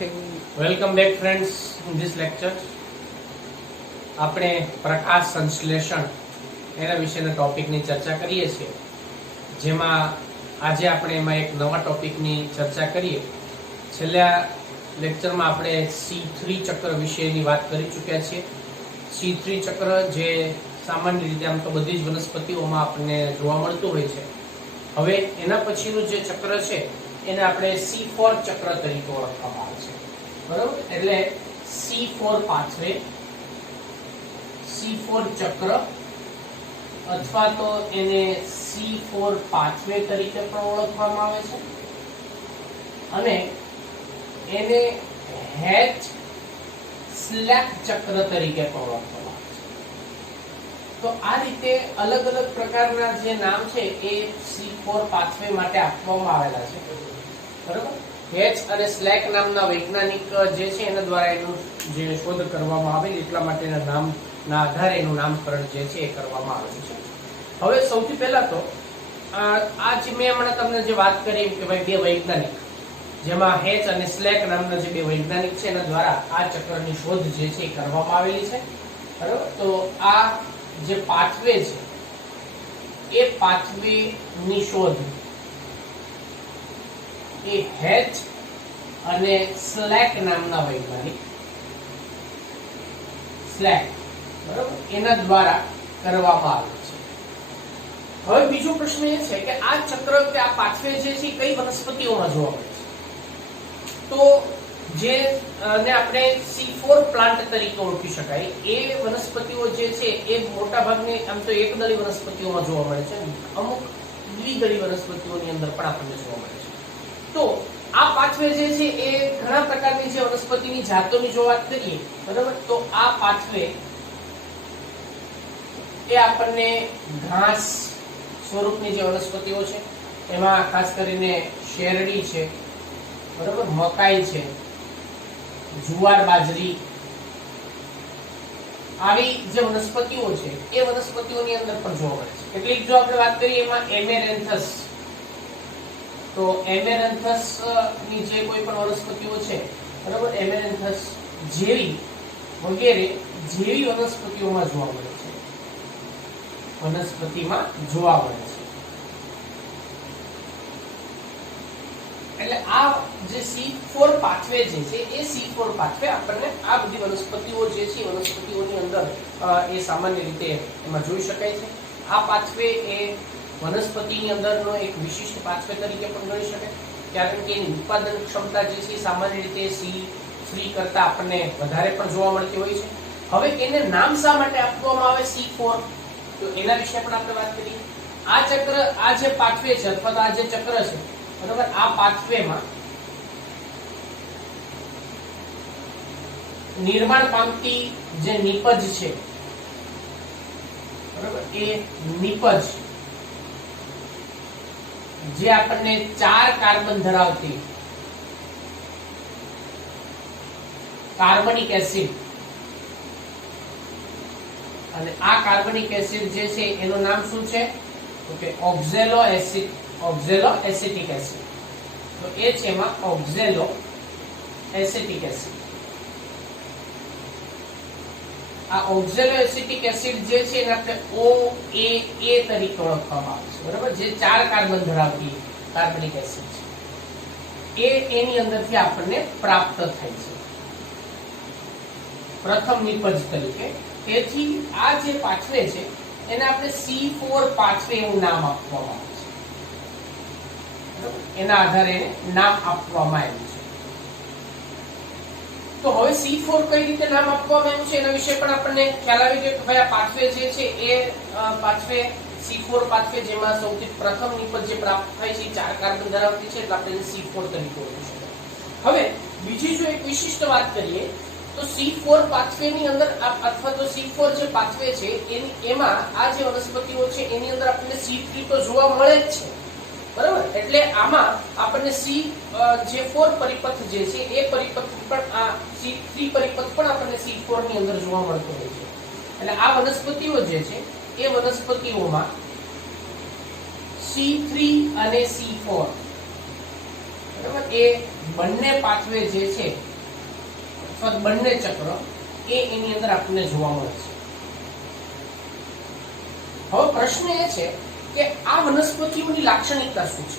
something. Welcome back friends. In this lecture આપણે પ્રકાશ સંશ્લેષણ એના વિશેના ટોપિકની ચર્ચા કરીએ છીએ, જેમાં આજે આપણે એમાં એક નવા ટોપિકની ચર્ચા કરીએ. છેલ્લા લેક્ચરમાં આપણે C3 ચક્ર વિશેની વાત કરી ચૂક્યા છીએ. C3 ચક્ર જે સામાન્ય રીતે આમ તો બધી જ વનસ્પતિઓમાં આપણને જોવા મળતું હોય છે. હવે એના પછીનું જે ચક્ર છે એને આપણે C4 ચક્ર તરીકે ઓળખવામાં આવે છે. બરોબર? એટલે C4 પાથવે, C4 ચક્ર અથવા તો એને C4 પાથવે તરીકે પણ ઓળખવામાં આવે છે અને એને હેચ સ્લેક ચક્ર તરીકે પણ ઓળખવામાં આવે છે. તો આ રીતે અલગ અલગ પ્રકારના જે નામ છે એ C4 પાથવે માટે આપવામાં આવેલા છે. બરોબર? હેચ અને સ્લેક નામના વૈજ્ઞાનિક જે છે એના દ્વારા એનું જે શોધ કરવામાં આવેલી, એટલા માટે એના નામના આધારે એનું નામકરણ જે છે એ કરવામાં આવેલું છે. હવે સૌથી પહેલા તો આ જે મેં હમણાં તમને જે વાત કરી કે ભાઈ બે વૈજ્ઞાનિક, જેમાં હેચ અને સ્લેક નામના જે બે વૈજ્ઞાનિક છે એના દ્વારા આ ચક્રની શોધ જે છે એ કરવામાં આવેલી છે. બરોબર? તો આ જે પાથવે છે એ પાથવે ની શોધ એ હેચ અને સ્લેક નામના વૈજ્ઞાનિક સ્લેક, બરોબર, એના દ્વારા કરવામાં આવે છે. હવે બીજો પ્રશ્ન એ છે કે આ ચક્ર કે આ પાથવે જે છે કઈ વનસ્પતિઓમાં જોવા મળે છે. તો જે ને આપણે C4 પ્લાન્ટ તરીકે ઓળખી શકાય એ વનસ્પતિઓ જે છે એ મોટા ભાગની આમ તો એકદળી વનસ્પતિઓમાં જોવા મળે છે. અમુક દ્વિદળી વનસ્પતિઓની અંદર પણ આપણને જોવા મળે છે. તો આ પાથવે જે છે એ ઘણા પ્રકારની જે વનસ્પતિની જાતોની જો વાત કરીએ, બરાબર, તો આ પાથવે એ આપણને ઘાસ સ્વરૂપની જે વનસ્પતિઓ છે એમાં ખાસ કરીને શેરડી છે, બરાબર, મકાઈ છે, જુવાર બાજરી, આવી જે વનસ્પતિઓ છે એ વનસ્પતિઓની અંદર પણ જોવા મળે છે. કેટલીક જો આપણે વાત કરીએ એમાં એમેરેન્થસ, તો એમેરેન્થસ ની જે કોઈ પણ વનસ્પતિઓ છે, બરાબર, એમેરેન્થસ જેવી વગેરે જેવી વનસ્પતિઓમાં જોવા મળે છે. વનસ્પતિમાં જોવા મળે છે. એટલે આ જે C4 પાથવે જે છે એ C4 પાથવે આપણને આ બધી વનસ્પતિઓ જે છે વનસ્પતિઓની અંદર એ સામાન્ય રીતે એમાં જોઈ શકાય છે. આ પાથવે એ વનસ્પતિની અંદરનો એક વિશિષ્ટ પાથવે તરીકે પણ ગણી શકાય, કારણ કે એની ઉત્પાદન ક્ષમતા જે છે સામાન્ય રીતે C3 કરતા આપણને વધારે પણ જોવા મળતી હોય છે. હવે એને નામ શા માટે આપવામાં આવે C4, તો એના વિશે પણ આપણે વાત કરીએ. આ ચક્ર, આ જે પાથવે છે અથવા તો આ જે ચક્ર છે, બરાબર, આ પાથવેમાં નિર્માણ પામતી જે નિપજ છે, બરાબર, એ નિપજ જે આપણને 4 કાર્બન ધરાવતી કાર્બનિક એસિડ, અને આ કાર્બનિક એસિડ જે છે એનું નામ શું છે, તો કે ઓક્ઝેલો એસિટિક એસિડ. તો એ છે એમાં ઓક્ઝેલો એસિટિક એસિડ. આ ઓક્ઝેલો એસિટિક એસિડ જે છે એને આપણે OAA તરીકે ઓળખવામાં આવે છે, બરાબર, જે 4 કાર્બન ધરાવતી કાર્બનિક એસિડ છે એ એની અંદરથી આપણને પ્રાપ્ત થાય છે પ્રથમ નિપજ તરીકે. તેથી આ જે પાથવે છે એને આપણે C4 પાથવે એવું નામ આપવામાં આવે છે. બરાબર? એના આધારે નામ આપવામાં આવ્યું છે. તો હવે C4 કઈ રીતે નામ આપવામાં આવ્યું છે એના વિશે પણ આપણને ખ્યાલ આવી ગયો કે ભાઈ આ પાથવે જે છે એ પાથવે C4 પાથવે જેમાં સૌથી પ્રથમ નિપજ જે પ્રાપ્ત થાય છે 4 કાર્બન ધરાવતી છે, એટલે આપણે એને C4 તરીકે ઓળખી શકાય. હવે બીજી જો એક વિશિષ્ટ વાત કરીએ તો C4 પાથવેની અંદર અથવા તો C4 જે પાથવે છે એમાં આ જે વનસ્પતિઓ છે એની અંદર આપણને C3 તો જોવા મળે જ છે, બરાબર. એટલે આમાં આપણને C4 પરિપથ જે છે એ પરિપથ પણ આ C3 પરિપથ પણ આપણને C4 ની અંદર જોવા મળતો હોય છે. એટલે આ વનસ્પતિઓ જે છે એ વનસ્પતિઓમાં C3 અને C4, બરાબર, એ બંને પાથવે જે છે અથવા બંને ચક્ર એ એની અંદર આપણને જોવા મળે છે. હવે પ્રશ્ન એ છે કે આ વનસ્પતિઓની લાક્ષણિકતા શું છે?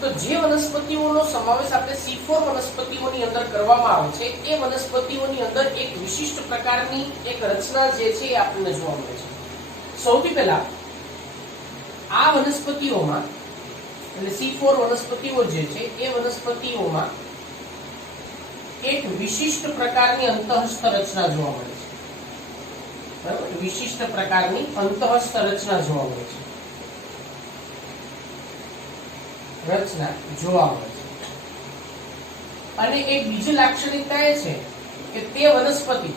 તો જે વનસ્પતિઓનો સમાવેશ આપણે C4 વનસ્પતિઓની અંદર કરવામાં આવે છે એ વનસ્પતિઓની અંદર એક વિશિષ્ટ પ્રકારની એક રચના જે છે એ આપણને જોવા મળે છે. સૌથી પહેલા આ વનસ્પતિઓમાં એટલે C4 વનસ્પતિઓ જે છે એ વનસ્પતિઓમાં એક વિશિષ્ટ પ્રકારની અંતઃસ્થ રચના જોવા મળે છે. બરાબર, વિશિષ્ટ પ્રકારની અંતઃસ્થ રચના જોવા મળે છે. અને એક બીજી લાક્ષણિકતા એ છે કે તે વનસ્પતિ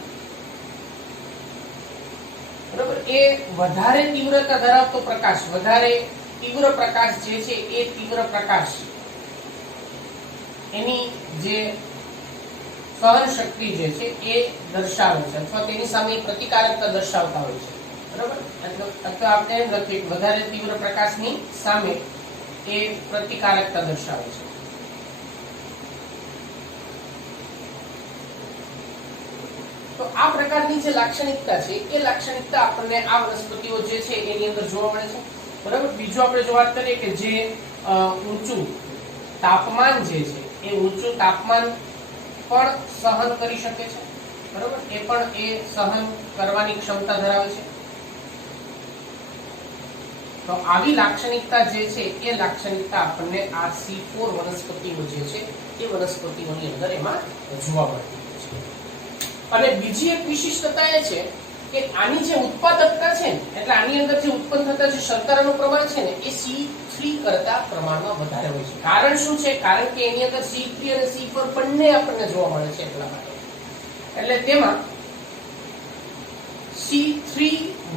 બરાબર એ વધારે તીવ્રતા ધરાવતો પ્રકાશ, વધારે તીવ્ર પ્રકાશ જે છે એ તીવ્ર પ્રકાશ એની જે સહન શક્તિ જે છે એ દર્શાવે છે અથવા તેની સામે પ્રતિકારકતા દર્શાવતા હોય છે. બરાબર, અથવા આપણે એમ લખીએ કે વધારે તીવ્ર પ્રકાશની સામે એ પ્રતિકારકતા દર્શાવે છે. તો આ પ્રકારની જે લાક્ષણિકતા છે એ લાક્ષણિકતા આપણને આ વનસ્પતિઓ જે છે એની અંદર જોવા મળે છે. બરાબર, બીજું આપણે જો વાત કરીએ કે જે ઊંચું તાપમાન જે છે એ ઊંચું તાપમાન પણ સહન કરી શકે છે. બરાબર, એ પણ એ સહન કરવાની ક્ષમતા ધરાવે છે. તો આવી લાક્ષણિકતા જે છે એ લાક્ષણિકતા આપણને આ C4 વનસ્પતિઓ જે છે એ વનસ્પતિઓની અંદર એમાં જોવા મળતી હોય છે. અને બીજી એક વિશિષ્ટતા એ છે કે આની જે ઉત્પાદકતા છે એટલે આની અંદર જે ઉત્પન્ન થતા જે શર્કરાનું પ્રમાણ છે ને એ C3 કરતા પ્રમાણમાં વધારે હોય છે. કારણ શું છે? કારણ કે એની અંદર C3 અને C4 બંને આપણને જોવા મળે છે એટલા માટે. એટલે તેમાં C3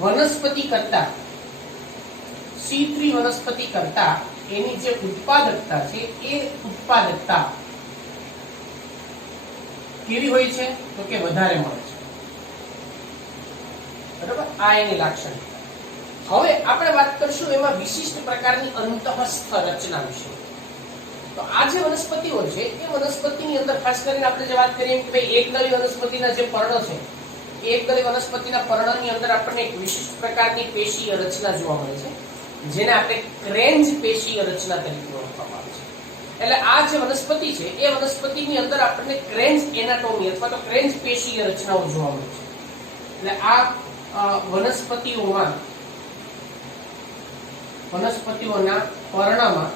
વનસ્પતિ કરતા એની જે ઉત્પાદકતા છે એ ઉત્પાદકતા કેવી હોય છે? તો કે વધારે મળે છે. બરાબર, આ એની લાક્ષણિકતા. હવે આપણે વાત કરશું એમાં વિશિષ્ટ પ્રકારની અંતઃસ્થ રચના વિશે. તો આ જે વનસ્પતિઓ છે એ વનસ્પતિની અંદર ખાસ કરીને આપણે જે વાત કરીએ કે ભાઈ એકદળી વનસ્પતિના જે પર્ણ છે એ એકદળી વનસ્પતિના પર્ણની અંદર આપણને એક વિશિષ્ટ પ્રકારની પેશીય રચના જોવા મળે છે જેને આપણે ક્રેન્જ પેશીય રચના તરીકે ઓળખવામાં આવે છે. એટલે આ જે વનસ્પતિ છે એ વનસ્પતિની અંદર આપણને ક્રેન્જ એનાટોમી અથવા તો ક્રેન્જ પેશીય રચનાઓ જોવા મળે છે. એટલે આ વનસ્પતિઓના પર્ણમાં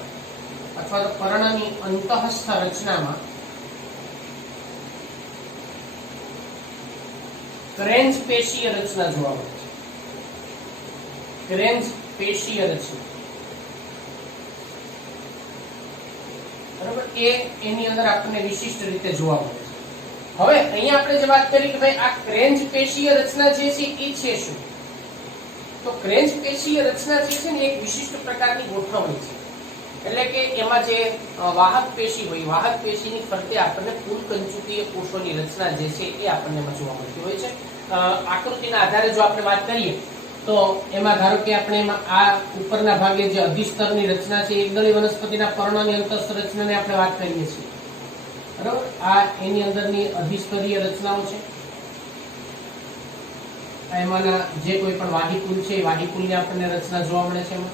અથવા તો પર્ણની અંતઃસ્થ રચનામાં ક્રેન્જ પેશીય રચના જોવા મળે છે. ક્રેન્જ પેશીય રચના બરાબર એ એની અંદર આપણને વિશિષ્ટ રીતે જોવા મળે છે. હવે અહીંયા આપણે જે વાત કરી કે ભાઈ આ ક્રેન્જ પેશીય રચના જે છે એ છે શું? તો ક્રેન્જ પેશીય રચના જે છે ને એક વિશિષ્ટ પ્રકારની ગોઠવણી છે. એટલે કે એમાં જે વાહક પેશી હોય, વાહક પેશીની ફરતે આપણને ફૂલકંચુકીય કોષોની રચના જે છે એ આપણને જોવા મળતી હોય છે. આકૃતિના આધારે જો આપણે વાત કરીએ તો એમાં ધારો કે આપણે એમાં આ ઉપરના ભાગે જે અધિસ્તરની રચના છે એકદળી વનસ્પતિના પર્ણની અંતઃસ્થ રચનાની આપણે વાત કરીએ છીએ. બરાબર, આ એની અંદરની અધિસ્તરીય રચનાઓ છે. એમાંના જે કોઈ પણ વાહિકુલ છે એ વાહિકુલની આપણને રચના જોવા મળે છે. એમાં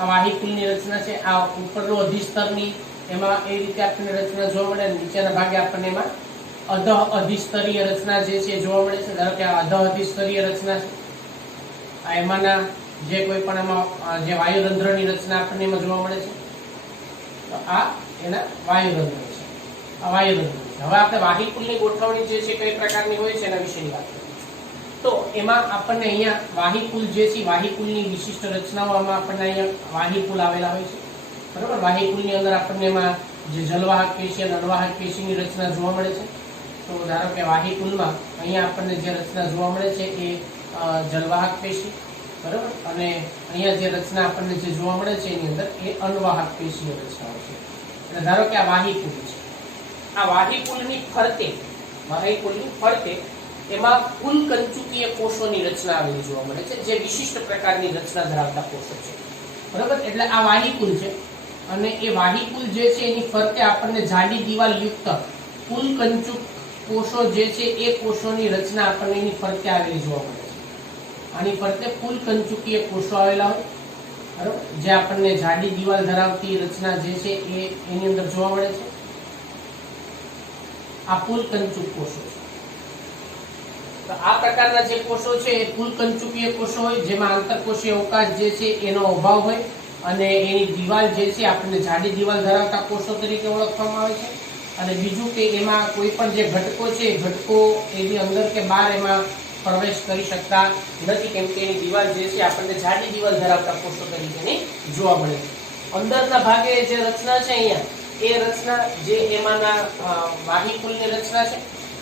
આ વાહિકુલની રચના છે. આ ઉપરનો અધિસ્તરની એમાં એ રીતે આપણને રચના જોવા મળે. નીચેના ભાગે આપણને એમાં અધઃ અધિસ્તરીય રચના જે છે જોવા મળે છે. ધારો કે આ અધઃ અધિસ્તરીય રચના છે. આ એમાંના જે કોઈ પણ એમાં જે વાયુરંધ્રની રચના આપણને એમાં જોવા મળે છે. તો આ એના વાયુરંધ્ર છે. આ વાયુરંધ્ર છે. હવે આપણે વાહિકુલની ગોઠવણી જે છે કઈ પ્રકારની હોય છે એના વિશેની વાત કરીએ તો એમાં આપણને અહીંયા વાહિકુલ જે છે વાહિકુલની વિશિષ્ટ રચનાઓમાં આપણને અહીંયા વાહિકુલ આવેલા હોય છે. બરાબર, વાહિકુલની અંદર આપણને એમાં જે જલવાહક પેશી અને અણવાહક પેશીની રચના જોવા મળે છે. તો ધારો કે વાહિકુલમાં અહીંયા આપણને જે રચના જોવા મળે છે એ જલવાહક પેશી, બરાબર, અને અહીંયા જે રચના આપણને જે જોવા મળે છે એની અંદર એ અણવાહક પેશીય રચનાઓ છે. એટલે ધારો કે આ વાહિકુલ છે. આ વાહિકુલની ફરતે એમાં ફૂલકંચુકીય કોષોની રચના આવેલી જોવા મળે છે જે વિશિષ્ટ પ્રકારની રચના ધરાવતા કોષો છે. બરાબર, એટલે આ વાહિકુલ છે અને એ વાહિકુલ જે છે એની ફરતે આપણને જાડી દિવાલ યુક્ત પુલ કંચુક કોષો જે છે એ કોષોની રચના આપણને એની ફરતે આવેલી જોવા મળે છે. આની ફરતે પુલ કંચુકીય કોષો આવેલા હોય, બરાબર, જે આપણને જાડી દિવાલ ધરાવતી રચના જે છે એ એની અંદર જોવા મળે છે. આ પુલ કંચુક કોષો છે. તો આ પ્રકારના જે કોષો છે એ પુલ કંચુકીય કોષો હોય, જેમાં આંતરકોષીય અવકાશ જે છે એનો અભાવ હોય અને એની દિવાલ જે છે આપણને જાડી દિવાલ ધરાવતા કોષો તરીકે ઓળખવામાં આવે છે. અને બીજું કે એમાં કોઈ પણ જે ઘટકો છે એ ઘટકો એની અંદર કે બહાર એમાં પ્રવેશ કરી શકતા નથી, કેમ કે એની દિવાલ જે છે આપણને જાડી દિવાલ ધરાવતા કોષો તરીકેની જોવા મળે છે. અંદરના ભાગે જે રચના છે અહીંયા, એ રચના જે એમાંના વાહિકુલની રચના છે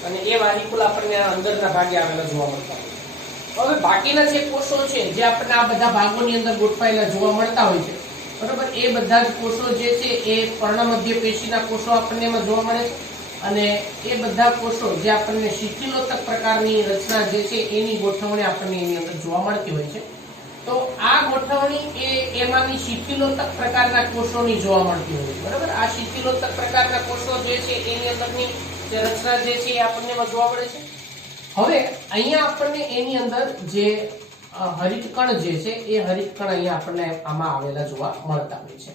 અને એ વાહિકુલ આપણને અંદરના ભાગે આવેલા જોવા મળતા હોય છે. હવે બાકીના જે કોષો છે જે આપણને આ બધા ભાગોની અંદર ગોઠવાયેલા જોવા મળતા હોય છે, બરાબર, એ બધા જ કોષો જે છે એ પર્ણમધ્ય પેશીના કોષો આપણને એમાં જોવા મળે છે. અને એ બધા કોષો જે આપણને શિથિલોતક પ્રકારની રચના જે છે એની ગોઠવણી આપણને એની અંદર જોવા મળતી હોય છે. તો આ ગોઠવણી એ એમાંની શિથિલોતક પ્રકારના કોષોની જોવા મળતી હોય છે, બરાબર. આ શિથિલોતક પ્રકારના કોષો જે છે એની અંદરની જે રચના જે છે એ આપણને એમાં જોવા મળે છે. હવે અહીંયા આપણને એની અંદર જે હરિતકણ જે છે એ હરિતકણ અહીંયા આપણને આમાં આવેલા જોવા મળતા હોય છે.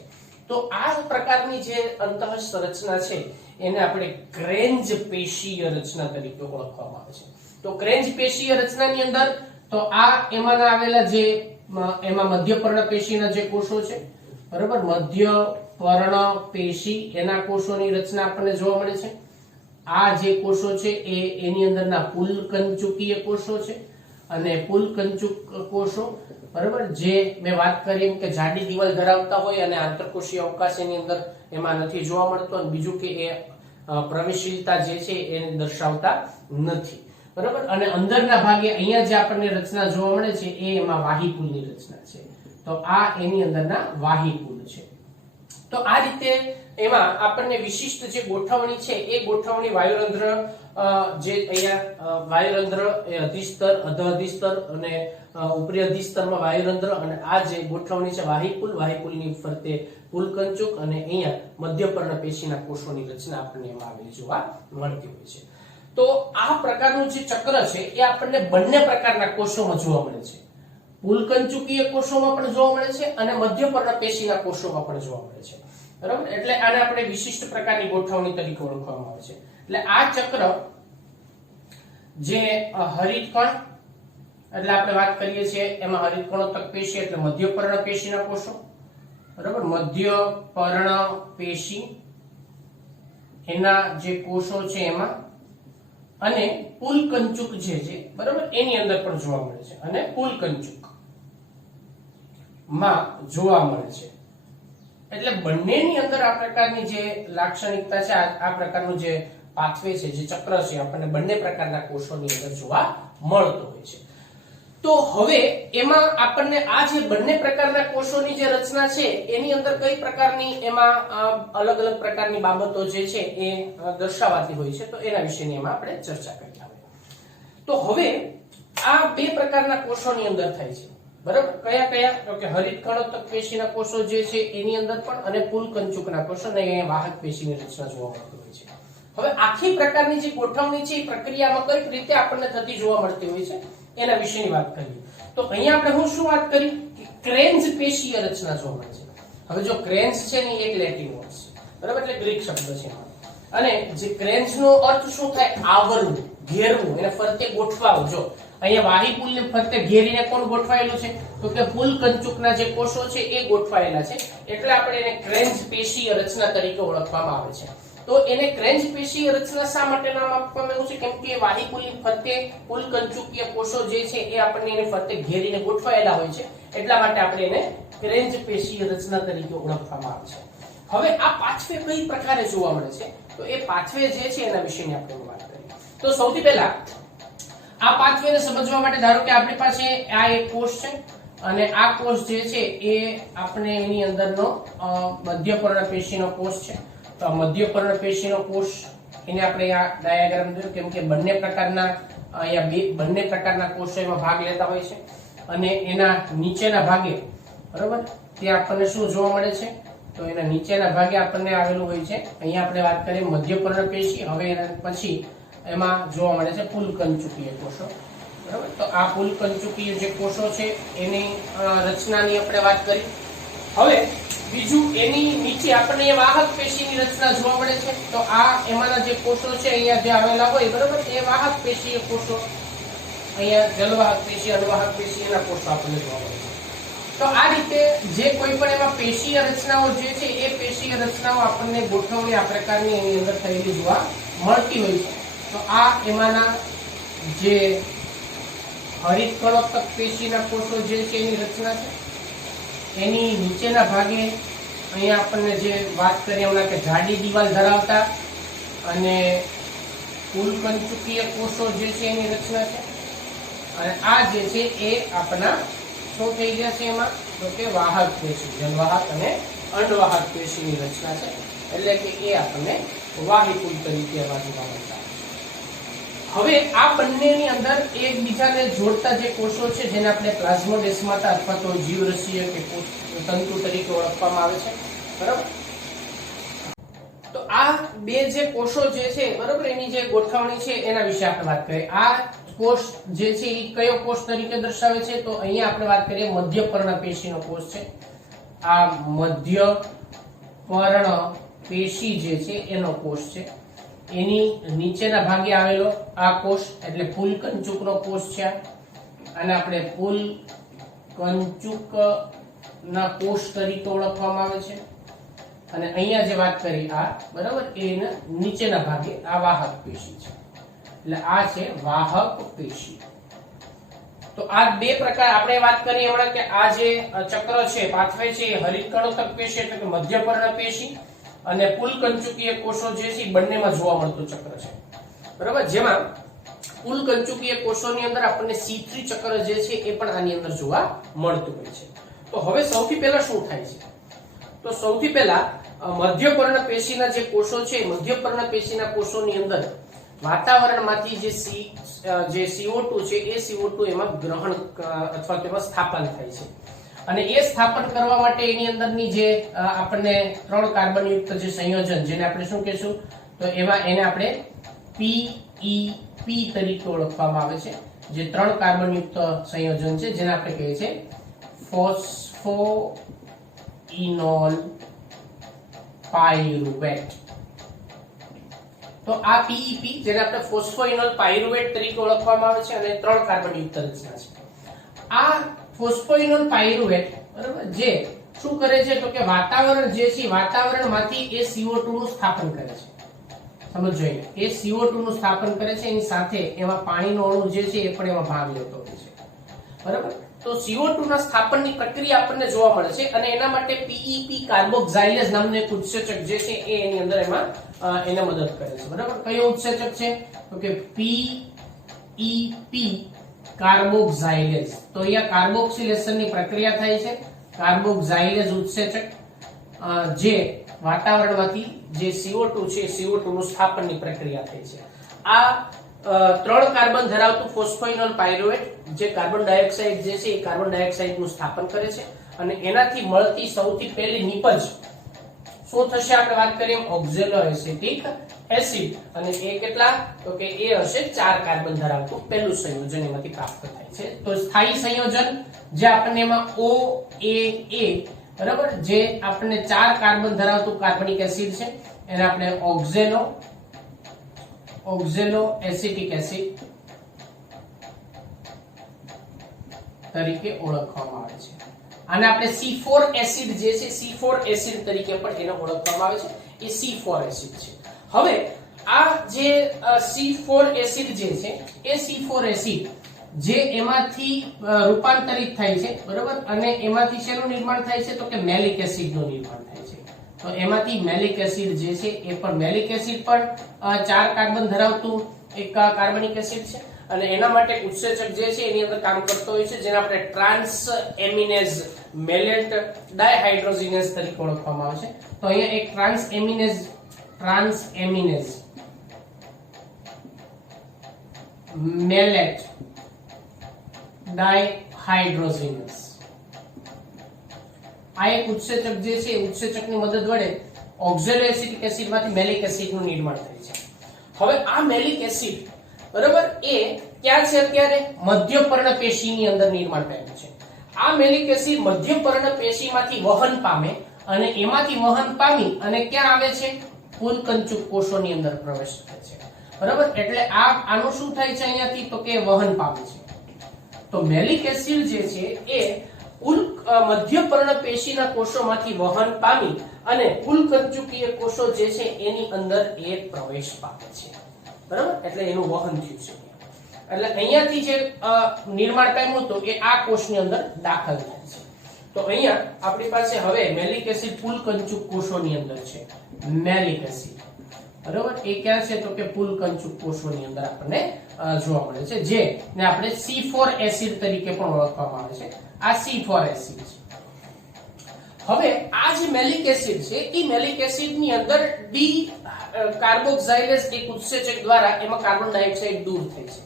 તો આ પ્રકારની જે અંતઃસ્થ રચના છે એને આપણે ક્રેન્જ પેશીય રચના તરીકે ઓળખવામાં આવે છે. તો ક્રેન્જ પેશીય રચનાની અંદર તો આ એમાંના આવેલા જે એમાં મધ્ય પર્ણ પેશીના જે કોષો છે, બરાબર, મધ્ય પર્ણ પેશી એના કોષોની રચના આપણને જોવા મળે છે. આ જે કોષો છે એ એની અંદરના પુલ કંચુકીય કોષો છે અને પુલ કંચુક કોષો, બરાબર, જે મેં વાત કરી એમ કે જાડી દિવાલ ધરાવતા હોય અને આંતરકોષીય અવકાશ એની અંદર એમાં નથી જોવા મળતો, અને બીજું કે એ પ્રવેશશીલતા જે છે એને દર્શાવતા નથી, બરાબર. અને અંદરના ભાગે અહીંયા જે આપણને રચના જોવા મળે છે એ એમાં વાહિકુલની રચના છે. તો આ એની અંદરના વાહિકુલ છે. તો આ રીતે એમાં આપણને વિશિષ્ટ જે ગોઠવણી છે એ ગોઠવણી વાયુરંધ્ર જે અહીંયા વાયુરંધ્ર એ અધિસ્તર, અધ અધિસ્તર અને ઉપરી અધિસ્તરમાં વાયુરંધ્ર, અને આ જે ગોઠવણી છે વાહિકુલ, વાહિકુલની ફરતે પુલકંચુક અને અહીંયા મધ્યપર્ણ પેશીના કોષોની રચના આપણને એમાં આવેલી જોવા મળતી હોય છે. તો આ પ્રકારનું જે ચક્ર છે એ આપણને બંને પ્રકારના કોષોમાં જોવા મળે છે. પુલકંચુકીય કોષોમાં પણ જોવા મળે છે અને મધ્યપર્ણ પેશીના કોષોમાં પણ જોવા મળે છે, બરાબર. એટલે આને આપણે વિશિષ્ટ પ્રકારની ગોઠવણી તરીકે ઓળખવામાં આવે છે. એટલે આ ચક્ર જે હરિતકણ, એટલે આપણે વાત કરીએ છીએ એમાં હરિતકણોત્તક પેશી એટલે મધ્યપર્ણ પેશીના કોષો, બરાબર, મધ્યપર્ણ પેશી એના જે કોષો છે એમાં, અને પુલકંચુક જે છે, બરાબર, એની અંદર પણ જોવા મળે છે અને પુલકંચુક માં જોવા મળે છે. એટલે બંનેની અંદર આ પ્રકારની જે લાક્ષણિકતા છે, આ પ્રકારનું જે પાથવે છે, જે ચક્ર છે, આપણને બંને પ્રકારના કોષોની અંદર જોવા મળતો હોય છે. તો હવે એમાં આપણને આ જે બંને પ્રકારના કોષોની જે રચના છે એની અંદર કઈ પ્રકારની એમાં અલગ અલગ પ્રકારની બાબતો જે છે એ દર્શાવાતી હોય છે, તો એના વિશેની એમાં આપણે ચર્ચા કરીએ. તો હવે આ બે પ્રકારના કોષોની અંદર થાય છે, બરાબર. કયા કયા? તો કે હરિતકણોત્તક પેશીના કોષો જે છે એની અંદર પણ, અને પુલકંચુકના કોષો અને વાહક પેશીની રચના જોવા મળતી હોય છે. હવે આખી પ્રકારની જે ગોઠવણી છે એ પ્રક્રિયામાં કઈ રીતે આપણને થતી જોવા મળતી હોય છે એના વિશેની વાત કરીએ. તો અહીંયા આપણે શું વાત કરી કે ક્રેન્જ પેશીય રચના જોવા મળે છે. હવે જો ક્રેન્જ છે ને એક લેટિન વર્ડ છે, બરાબર, એટલે ગ્રીક શબ્દ છે. અને જે ક્રેન્જનો અર્થ શું થાય? આવરવું, ઘેરવું, એને ફરતે ગોઠવાવું. જો અહીંયા વાહિકુલને ફરતે ઘેરીને કોણ ગોઠવાયેલું છે? તો કે પુલકંચુકના જે કોષો છે એ ગોઠવાયેલા છે, એટલે આપણે એને ક્રેન્જ પેશીય રચના તરીકે ઓળખવામાં આવે છે. તો એને ક્રેન્જ પેશીય રચના શા માટે નામ આપવામાં આવ્યું છે? કેમ કે વાહિકુલની ફરતે પુલકંચુકીય કોષો જે છે એ આપણને એને ફરતે ઘેરીને ગોઠવાયેલા હોય છે, એટલા માટે આપણે એને ક્રેન્જ પેશીય રચના તરીકે ઓળખવામાં આવે છે. હવે આ પાથવે કઈ પ્રકારે જોવા મળે છે? તો એ પાથવે જે છે એના વિશેની આપણે વાત કરીએ. તો સૌથી પહેલા આ પાથવેને સમજવા માટે ધારો કે આપણી પાસે આ એક કોષ છે અને આ કોષ જે છે એ આપણે એની અંદરનો મધ્યપર્ણ પેશીનો કોષ છે. તો મધ્યપર્ણ પેશીનો કોષ એને આપણે આ ડાયાગ્રામ જોયો, કેમ કે બંને પ્રકારના અહીંયા બંને પ્રકારના કોષો એમાં ભાગ લેતા હોય છે, અને એના નીચેના ભાગે, બરાબર, તે આપણને શું જોવા મળે છે? તો એના નીચેના ભાગે આપણને આવેલું હોય છે. અહીંયા આપણે વાત કરીએ મધ્યપર્ણ પેશી. હવે એના પછી એમાં જોવા મળે છે પુલકંચુકીય કોષો. બરાબર, તો આ પુલકંચુકીય જે કોષો છે એની રચનાની આપણે વાત કરી. હવે બીજું એની નીચે આપણને એ વાહક પેશીની રચના જોવા મળે છે. તો આ એમાંના જે કોષો છે અહીંયા જે આવેલા હોય, બરાબર, એ વાહક પેશીય કોષો. અહીંયા જલવાહક પેશી, અણવાહક પેશી એના કોષો આપણને જોવા મળે છે. તો આ રીતે જે કોઈ પણ એમાં પેશીય રચનાઓ જે છે એ પેશીય રચનાઓ આપણને ગોઠવણી આ પ્રકારની એની અંદર થયેલી જોવા મળતી હોય છે. તો આ એમાંના જે હરિતકણોત્સક પેશીના કોષો જે છે એની રચના છે. એની નીચેના ભાગે અહીંયા આપણને જે વાત કરીએ હમણાં કે જાડી દિવાલ ધરાવતા અને પુલકંચુકીય કોષો જે છે એની રચના છે. અને આ જે છે એ આપણા શું થઈ ગયા છે એમાં? તો કે વાહક પેશી, જલવાહક અને અંડવાહક પેશીની રચના છે. એટલે કે એ આપણને વાહિકુલ તરીકે એમાં જોવા મળતા. હવે આ બંનેની અંદર એકબીજાને જોડતા જે કોષો છે જેને આપણે પ્લાઝ્મોડેસ્માટા અથવા તો જીવરસીય કે તંતુ તરીકે ઓળખવામાં આવે છે. બરાબર, તો આ બે જે કોષો જે છે, બરાબર, એની જે ગોઠવણી છે એના વિશે આપણે વાત કરીએ. આ કોષ જે છે એ કયો કોષ તરીકે દર્શાવે છે? તો અહીંયા આપણે વાત કરીએ મધ્યપર્ણ પેશીનો કોષ છે. આ મધ્યપર્ણ પેશી જે છે એનો કોષ છે. એની નીચેના ભાગે આવેલો આ કોષ એટલે પુલકંચુકનો કોષ છે. અને આપણે પુલકંચુકના કોષ તરીકે ઓળખવામાં આવે છે. અને અહીંયા જે વાત કરી આ, બરાબર, એના નીચેના ભાગે આ વાહક પેશી છે. એટલે આ છે વાહક પેશી. તો આ બે પ્રકાર આપણે વાત કરી હમણાં કે આ જે ચક્ર છે, પાથવે છે, એ હરિતકણોત્સક પેશી એટલે કે મધ્યપર્ણ પેશી અને પુલકંચુકીય કોષો જે છે બંનેમાં જોવા મળતું ચક્ર છે. બરાબર, જેમાં પુલકંચુકીય કોષોની અંદર આપણને C3 ચક્ર જે છે એ પણ આની અંદર જોવા મળતું હોય છે. તો હવે સૌથી પહેલા શું થાય છે? તો સૌથી પહેલા મધ્યપર્ણ પેશીના જે કોષો છે, મધ્યપર્ણ પેશીના કોષોની અંદર વાતાવરણમાંથી જે CO2 છે એ CO2 એમાં ગ્રહણ અથવા તેમાં સ્થાપન થાય છે. અને એ સ્થાપન કરવા માટે એની અંદરની જે આપણને 3 કાર્બન યુક્ત જે સંયોજન, જેને આપણે શું કહેશું? તો એમાં એને આપણે PEP તરીકે ઓળખવામાં આવે છે. જે 3 કાર્બન યુક્ત સંયોજન છે જેને આપણે કહીએ છીએ ફોસ્ફોઇનોલ પાયરુવેટ. તો આ PEP જેને આપણે ફોસ્ફોઇનોલ પાયરુવેટ તરીકે ઓળખવામાં આવે છે અને 3 કાર્બન યુક્ત રચના છે. આ ફોસ્ફોઇનોલ પાયરુવેટ, બરાબર, જે શું કરે છે? તો કે વાતાવરણ જે છે, વાતાવરણમાંથી એ CO2 નું સ્થાપન કરે છે. સમજો, એ CO2 નું સ્થાપન કરે છે. એની સાથે એમાં પાણીનો અણુ જે છે એ પણ એમાં ભાગ લેતો હોય છે. બરાબર, તો CO2 ના સ્થાપનની પ્રક્રિયા આપણને જોવા મળે છે. અને એના માટે PEP કાર્બોક્સાઇલેઝ નામનું એક ઉત્સેચક જે છે એ એની અંદર એમાં એને મદદ કરે છે. બરાબર, કયો ઉત્સેચક છે? તો કે PEP કાર્બોક્સાઇલેઝ. તો અહીંયા કાર્બોક્સિલેશનની પ્રક્રિયા થાય છે. કાર્બોક્સાઇલેઝ ઉત્સેચક જે વાતાવરણમાંથી જે CO2 છે, CO2 નું સ્થાપનની પ્રક્રિયા થાય છે. આ 3 કાર્બન ધરાવતું ફોસ્ફોઇનોલ પાયરુવેટ જે કાર્બન ડાયોક્સાઇડ જે છે એ કાર્બન ડાયોક્સાઇડ નું સ્થાપન કરે છે. અને એનાથી મળતી સૌથી પહેલી નિપજ શું થશે? આપણે વાત કરીએ ઓક્ઝેલો એસિટિક એસિડ. અને એ કેટલા? તો કે એ હશે 4 કાર્બન ધરાવતું પહેલું સંયોજન એમાંથી પ્રાપ્ત થાય છે. તો સ્થાયી સંયોજન જે આપણને એમાં OAA, બરાબર, જે આપણને 4 કાર્બન ધરાવતું કાર્બનિક એસિડ છે એને આપણે ઓક્ઝેલો એસિટિક એસિડ તરીકે ઓળખવામાં આવે છે. આને આપણે C4 એસિડ જે છે, C4 એસિડ તરીકે પણ એને ઓળખવામાં આવે છે. એ C4 એસિડ છે. હવે આ જે C4 એસિડ જે છે એ C4 એસિડ જે એમાંથી રૂપાંતરિત થાય છે, બરાબર, અને એમાંથી શેનું નિર્માણ થાય છે? તો કે મેલિક એસિડનું નિર્માણ થાય છે. તો એમાંથી મેલિક એસિડ જે છે એ પણ, મેલિક એસિડ પણ 4 કાર્બન ધરાવતું એક કાર્બનિક એસિડ છે. અને એના માટે ઉત્સેચક જે છે એની અંદર કામ કરતો હોય છે જેને આપણે ટ્રાન્સ એમિનેઝ મેલેટ ડાયહાઇડ્રોજિનેઝ તરીકે ઓળખવામાં આવે છે. તો અહીંયા એક ટ્રાન્સ એમિનેઝ મેલેટ ડાયહાઇડ્રોજિનેઝ આ એક ઉત્સેચક જે છે ઉત્સેચકની મદદ વડે ઓક્ઝેલોએસિટિક એસિડ માંથી મેલિક એસિડ નું નિર્માણ થાય છે. હવે આ મેલિક એસિડ બરાબર એ ક્યાં છે અત્યારે મધ્ય પર્ણપેશીની અંદર નિર્માણ પામ્યું છે. આ મેલિક એસિડ મધ્ય પર્ણપેશીમાંથી વહન પામે અને એમાંથી વહન પામી અને ક્યાં આવે છે પુલકંચુક કોષોની અંદર પ્રવેશ કરે છે. બરાબર એટલે આનું શું થાય છે અહીંયાથી તો કે વહન પામે છે. તો મેલિક એસિડ જે છે એ મધ્ય પર્ણપેશીના કોષોમાંથી વહન પામી અને પુલકંચુકીય કોષો જે છે એની અંદર એ પ્રવેશ પામે છે. બરાબર એટલે એનું વહન થયું છે. એટલે અહીંયાથી જે નિર્માણ પામ્યું તો એ આ કોષની અંદર દાખલ થાય છે. તો અહીંયા આપણી પાસે હવે મેલિક એસિડ પુલકંચુક કોષોની અંદર છે. મેલિક એસિડ બરાબર એ ક્યાં છે તો કે પુલકંચુક કોષોની અંદર આપણને જોવા મળે છે, જે ને આપણે C4 એસિડ તરીકે પણ ઓળખવામાં આવે છે. આ C4 એસિડ છે. હવે આ જે મેલિક એસિડ છે એ મેલિક એસિડ ની અંદર ડી કાર્બોક્સાઇલેઝ એક ઉત્સેચક દ્વારા એમાં કાર્બન ડાયોક્સાઇડ દૂર થાય છે.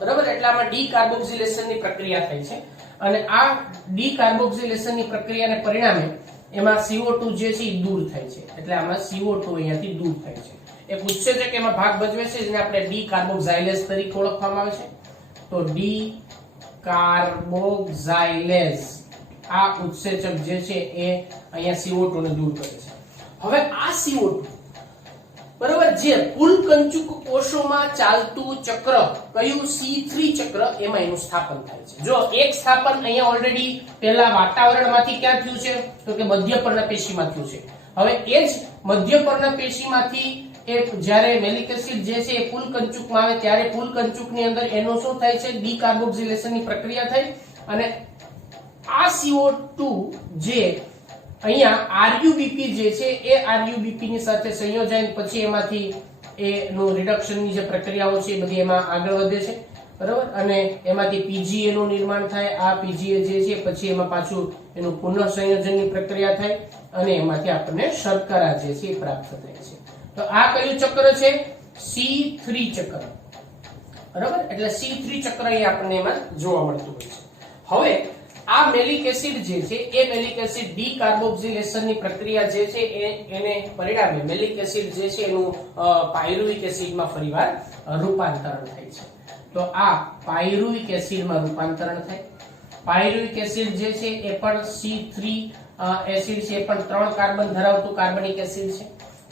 બરાબર એટલે આમાં ડી કાર્બોક્સિલેશન ની પ્રક્રિયા થાય છે અને આ ડી કાર્બોક્સિલેશન ની પ્રક્રિયાને પરિણામે એમાં CO2 જે છે એ દૂર થાય છે. એટલે આમાં CO2 અહીંયાથી દૂર થાય છે. એક ઉત્સેચક એમાં ભાગ ભજવે છે જેને આપણે ડી કાર્બોક્સાઇલેઝ તરીકે ઓળખવામાં આવે છે. તો ડી કાર્બોક્સાઇલેઝ આ ઉત્સેચક જે છે એ અહીંયા CO2 ને દૂર કરે છે. હવે આ CO2 બરાબર જે પુલકંચુક કોષોમાં ચાલતું ચક્ર કયું C3 ચક્ર એમાં એનું સ્થાપન થાય છે. જો એક સ્થાપન અહીંયા ઓલરેડી પહેલા વાતાવરણમાંથી ક્યાં થયું છે તો કે મધ્ય પર્ણપેશીમાં થયું છે. હવે એ જ મધ્ય પર્ણપેશીમાંથી એક જ્યારે મેલિક એસિડ જે છે એ પુલકંચુકમાં આવે ત્યારે પુલકંચુકની અંદર એનું શું થાય છે ડીકાર્બોક્સિલેશનની પ્રક્રિયા થઈ અને આ CO2 જે અહીંયા RuBP જે છે એ RuBP ની સાથે સંયોજાઈને પછી એમાંથી એનું રિડક્શનની જે પ્રક્રિયાઓ છે એ બધી એમાં આગળ વધે છે. બરાબર અને એમાંથી PGA નું નિર્માણ થાય. આ PGA જે છે પછી એમાં પાછું એનું પુનઃ સંયોજનની પ્રક્રિયા થાય અને એમાંથી આપણને શર્કરા જે છે એ પ્રાપ્ત થાય છે. તો આ કયું ચક્ર છે C3 ચક્ર. બરાબર એટલે C3 ચક્ર એ આપણને એમાં જોવા મળતું હોય છે. હવે આ મેલિક એસિડ જે છે એ મેલિક એસિડ ડીકાર્બોક્સિલેશનની પ્રક્રિયા જે છે એને પરિણામે મેલિક એસિડ જે છે એનું પાયરુવિક એસિડમાં ફરીવાર રૂપાંતરણ થાય છે. તો આ પાયરુવિક એસિડમાં રૂપાંતરણ થાય. પાયરુવિક એસિડ જે છે એ પણ C3 એસિડ છે, પણ 3 કાર્બન ધરાવતું કાર્બનિક એસિડ છે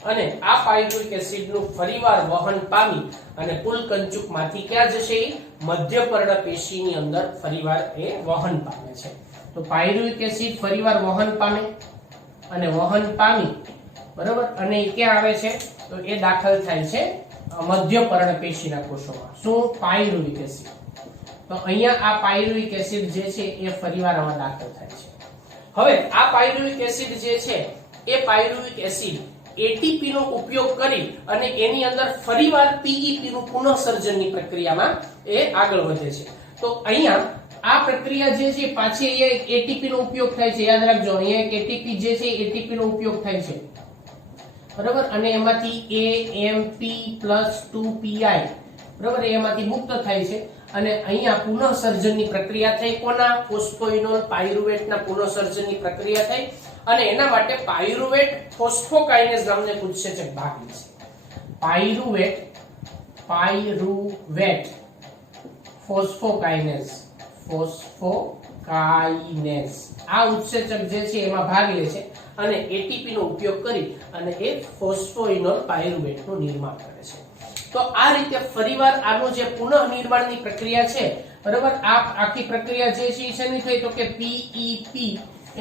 અને આ પાયરુવિક એસિડનું ફરીવાર વહન પામી અને પુલકંચુકમાંથી ક્યાં જશે મધ્ય પર્ણપેશીની અંદર ફરીવાર એ વહન પામે છે. તો પાયરુવિક એસિડ ફરીવાર વહન પામે અને વહન પામી બરાબર અને એ ક્યાં આવે છે તો એ દાખલ થાય છે મધ્ય પર્ણપેશીના કોષોમાં. શું પાયરુવિક એસિડ. તો અહીંયા આ પાયરુવિક એસિડ જે છે એ ફરીવાર આમાં દાખલ થાય છે. હવે આ પાયરુવિક એસિડ જે છે એ પાયરુવિક એસિડ ATP નો ઉપયોગ કરી અને એની અંદર ફરીવાર PEP નું પુનઃસર્જનની પ્રક્રિયામાં એ આગળ વધે છે. તો અહીંયા આ પ્રક્રિયા જે છે પાછી અહીંયા ATP નો ઉપયોગ થાય છે. યાદ રાખજો અહીંયા એક ATP જે છે ATP નો ઉપયોગ થાય છે. બરાબર અને એમાંથી AMP+2PI બરાબર એમાંથી મુક્ત થાય છે અને અહીંયા પુનઃસર્જનની પ્રક્રિયા થઈ. કોના ફોસ્ફોઇનોલ પાયરુવેટના પુનઃસર્જનની પ્રક્રિયા થઈ અને એના માટે પાયરુવેટ ફોસ્ફોકાઇનેઝ નામનો એક ઉત્સેચક ભાગ લે છે. પાયરુવેટ ફોસ્ફોકાઇનેઝ આ ઉત્સેચક જે છે એમાં ભાગ લે છે અને ATP નો ઉપયોગ કરી અને એ ફોસ્ફોઇનોલ પાયરુવેટ નું નિર્માણ કરે છે. તો આ રીતે ફરીવાર આનું જે પુનઃનિર્માણની પ્રક્રિયા છે બરાબર આ આખી પ્રક્રિયા જે છે શેની થઈ તો કે PEP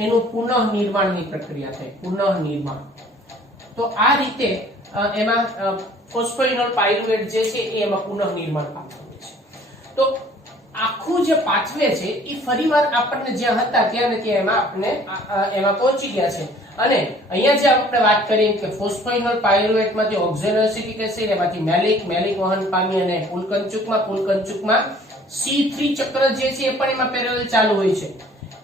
એનું પુનઃનિર્માણની પ્રક્રિયા થઈ. પુનઃનિર્માણ તો આ રીતે એમાં ફોસ્ફોઇનોલ પાયરુવેટ જે છે એ એમાં પુનઃનિર્માણ પામતું હોય છે. તો આખું જે પાથવે છે એ ફરીવાર આપણને જ્યાં હતા ત્યાં ને ત્યાં એમાં પહોંચી ગયા છે અને અહીંયા જે આપણે વાત કરી કે ફોસ્ફોઇનોલ પાયરુવેટમાંથી ઓક્ઝેલોએસિટિક એસિડ એમાંથી મેલિક વહન પામી અને પુલકંચુકમાં C3 ચક્ર જે છે એ પણ એમાં પેરેલલ ચાલુ હોય છે.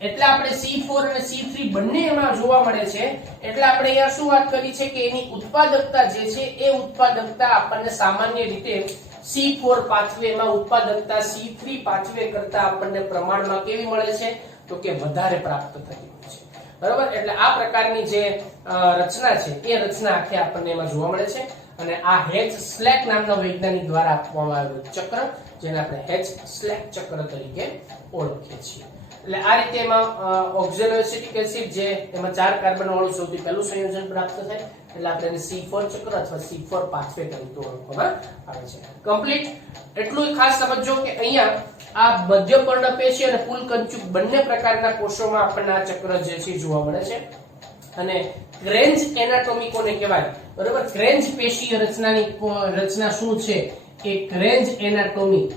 એટલે આપણે C4 અને C3 બંને એમાં જોવા મળે છે. એટલે આપણે અહીંયા શું વાત કરી છે કે એની ઉત્પાદકતા જે છે એ ઉત્પાદકતા આપણને સામાન્ય રીતે C4 પાથવેમાં ઉત્પાદકતા C3 પાથવે કરતા આપણને પ્રમાણમાં કેવી મળે છે તો કે વધારે પ્રાપ્ત થતી હોય છે. બરોબર. એટલે આ પ્રકારની જે રચના છે એ રચના આખી આપણને એમાં જોવા મળે છે અને આ હેચ સ્લેક નામના વૈજ્ઞાનિક દ્વારા આપવામાં આવેલું ચક્ર જેને આપણે હેચ સ્લેક ચક્ર તરીકે ઓળખીએ છીએ. એટલે આ રીતે એમાં ઓક્ઝેલોએસિટિક એસિડ જે એમાં 4 કાર્બન વાળું સૌથી પહેલું સંયોજન પ્રાપ્ત થાય એટલે આપણે એને C4 ચક્ર અથવા C4 પાથવે તરીકે ઓળખવામાં આવે છે. કમ્પ્લીટ. એટલું ખાસ સમજો કે અહીંયા આ મધ્ય પર્ણપેશી અને પુલકંચુક બંને પ્રકારના કોષોમાં આપણને આ ચક્ર જે છે જોવા મળે છે અને ક્રેન્જ એનાટોમી કોને કહેવાય? બરોબર. ક્રેન્જ પેશી રચના શું છે એ ક્રેન્જ એનાટોમી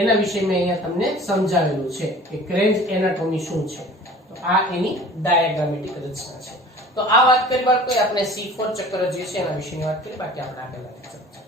એના વિશે મેં અહીંયા તમને સમજાવેલું છે કે ક્રેન્જ એનાટોમી શું છે. તો આ એની ડાયાગ્રામેટિક રચના છે. તો આ વાત કરી બાળકો આપણે C4 ચક્ર જે છે એના વિશેની વાત કરી. બાકી આપણે આગળના લેક્ચરમાં